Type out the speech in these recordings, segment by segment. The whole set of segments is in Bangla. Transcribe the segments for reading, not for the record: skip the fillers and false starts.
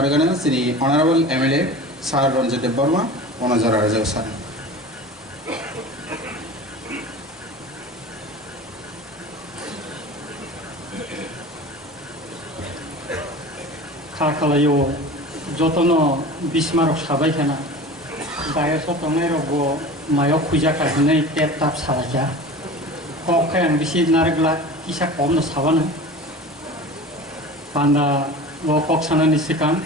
nargana sini Honorable MLA Sar Ranjit Dev-Burma Onajara Raja Sar. Kakalayo jotono Bismarck sabai kana daya so tongai rogo mayo kuja kahine tap tap sabaja kok yang bisi nargla kisah kom no sabana panda wo kok sana nisikan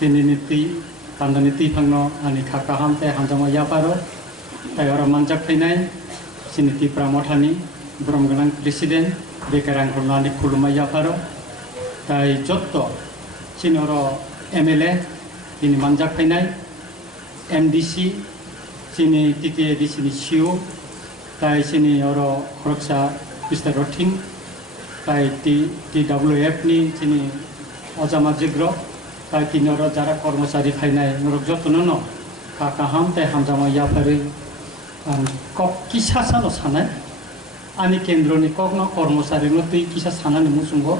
tiniti panda niti phangno ani khakaham te hanjama yaparo tay ora manjak phainai siniti pramothani bromganang president bekarang khulani khuluma yaparo tay jotto sinoro MLA ini manjak phainai MDC sini TTA di sini CEO tai sini oro khoroksa Mr. Rothing tai TWF ni sini Ojama Jigro tai tinoro jara kormosari phainai norok jotono no kakaham tai hamjama yapari kok kisah sano sanai ani kendro ni kok no kormosari no tui kisah sana ni musungo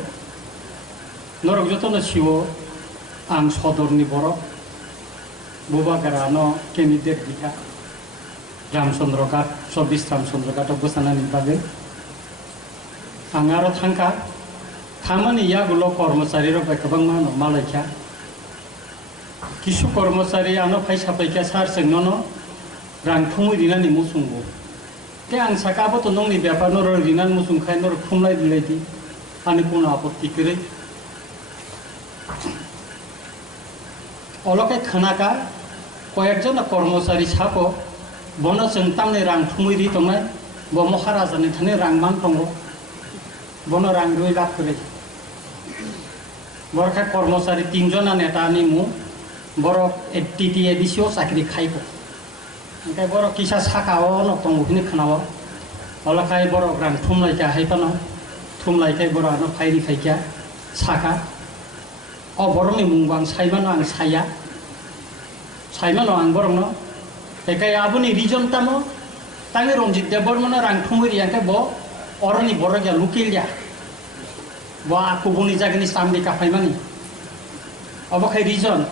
norok jotono CEO ang sodor ni borok Buba Karano candidate dika Ramchandra Ghat 24 Ramchandra Ghat bosana nipabe angaro thangka thamani yagulo kormosari ro bekabang mano malaikha kisu kormosari ano phaisa paikha sar sengnono rang thumui rinani musungo ke ang sakabo to nongni byapar no rinan musung khai no khumlai dilaiti ani kuna apotti kre oloke khanaka কয়েকজন কর্মচারী ছাপো বন চেংতামনি রাং থুমুইরি তংনাই ব মহারাজানি থানে রাং মান তংগ বন রাং রুই লাভ করে বরখা কর্মচারী তিনজনা নেতা আনি মু বড় TTA দিছিও চাকরি খাইব ওখানে বড় কিসা সাকাও নতংখিনি খানাও অলখাই বড় রাং থুমলাইকা হাইপানো থুমলাইকাই বড় আনো ফাইরি ফাইকা সাকা অ বড়নি মুংবাং সাইবানো আং সাইয়া Saimano ang borong no, kaya aboni region tamo, tangi Ranjit Dev-Burma rang thumuri yang bo orani borong ya lukil ya, bo aku buni jaga ni sambil kapai mani, abo kaya region,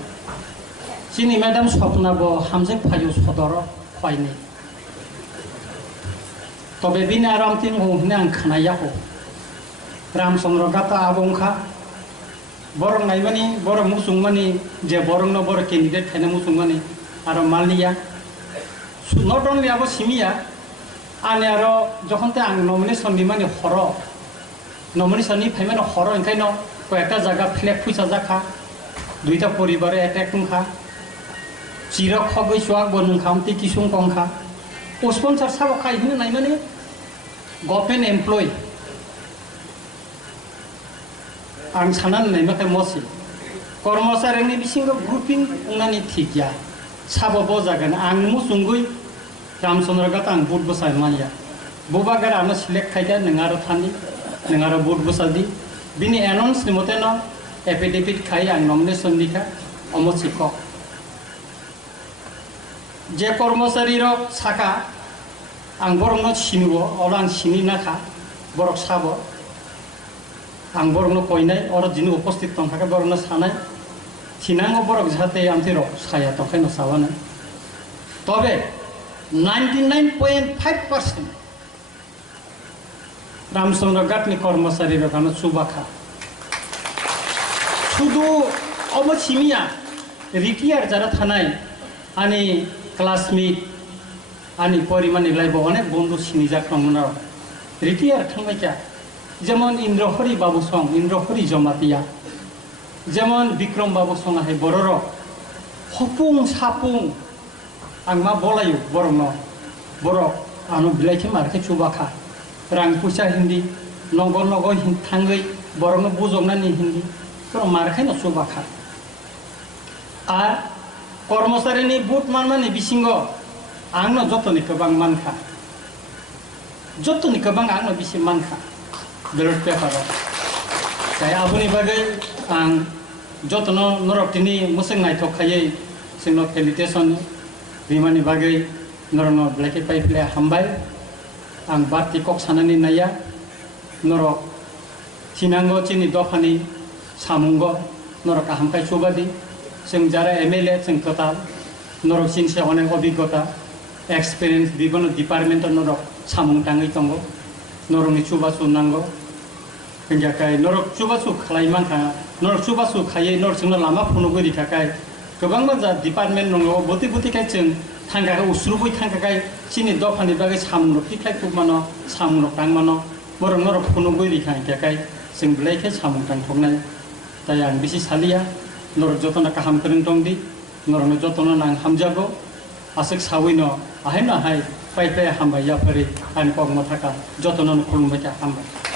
sini madam swapna bo hamzek payu sodoro koi ni, tobe bina aram tin ho hina ang khanaya ho, Ramchandra Ghat abongkha. Borong nai mani borong musung mani je borong no borong candidate khana musung mani aro malniya not only abo simia ane aro jokhon te ang nomination ni mani horo nomination ni phaimano horo enkai no ko ekta jaga flag phuisa jakha duita poribare attack tungkha chiro khogoi swag bonung khamti kisung kongkha o sponsor sabo khai hine nai mani government employee ang sanan nai makai mosi kormosari ni bisingo grouping unani thikya sabo bojagan ang musungui Ramchandra Ghat ang boot bosai maya boba gara ano select khaika nengaro thani nengaro boot bosadi bini announce ni moteno affidavit khai ang nomination dikha omosi kok je kormosari ro saka ang borong no sinibo orang sini nakha borok sabo ang borong no koinai oro jini upasthit tongthaka borong no sanai thinango borok jate amtiro saya tongkai no sawana tobe 99.5% Ramchandra Ghat ni kormosari ro kana subakha sudu obo simia retire jara thanai ani classmate ani porimani laibo onek bondhu sinijak tongmona retire thangbaika যেমন ইন্দ্রহরি বাবু সং ইন্দ্রহরি জমাতিয়া যেমন বিক্রম বাবু সং আহে বড়র হপুং সাপুং আং মা বলায়ু বরং বড় আনো বিলাইকে মারকে চুবাখা রাং পয়সা হিন্দি নগ নগ থাঙ্গৈ বরং বুজংনানি হিন্দি বরং মারখাই না চুবাখা আর কর্মচারীনি বুট মানমানি বিসিঙ্গ আংনো যতনি গোबां মানখা যতনি गोबां आंनो बिसि मानखा ballot paper saya abuni bagai ang jotono norok tini museng nai thokhaye singno felicitation rimani bagai norono black pipe le hambai ang bati kok sanani naya norok tinango chini dofani samungo norok hamkai chubadi जों যারা MLA जों total norok sinse onek obigota experience bibino department norok samung tangai tongo norok ni chubasu nango penjakai norok chubasu khalai mangka norok chubasu khaye norok singno lama phunugori thakai gobang ma department nongo boti boti kai जों थांगा उसरुबुई थांगाय सिनि दखानि बागै सामनक तिखाय कुमानो सामनक तांमानो मरं नरक फुनुगुइ रिखाय थाखाय जों ब्लाइखे सामन तांथंनाय ताय आं बिसि सालिया नरक जतना काहाम करं दंदि नरक जतना नां हामजागो आसक सावैनो आहाय नाहाय पाइ पाइ हामबाय याफारि आनि पगम थाका जतना खुलुमबाय था हामबाय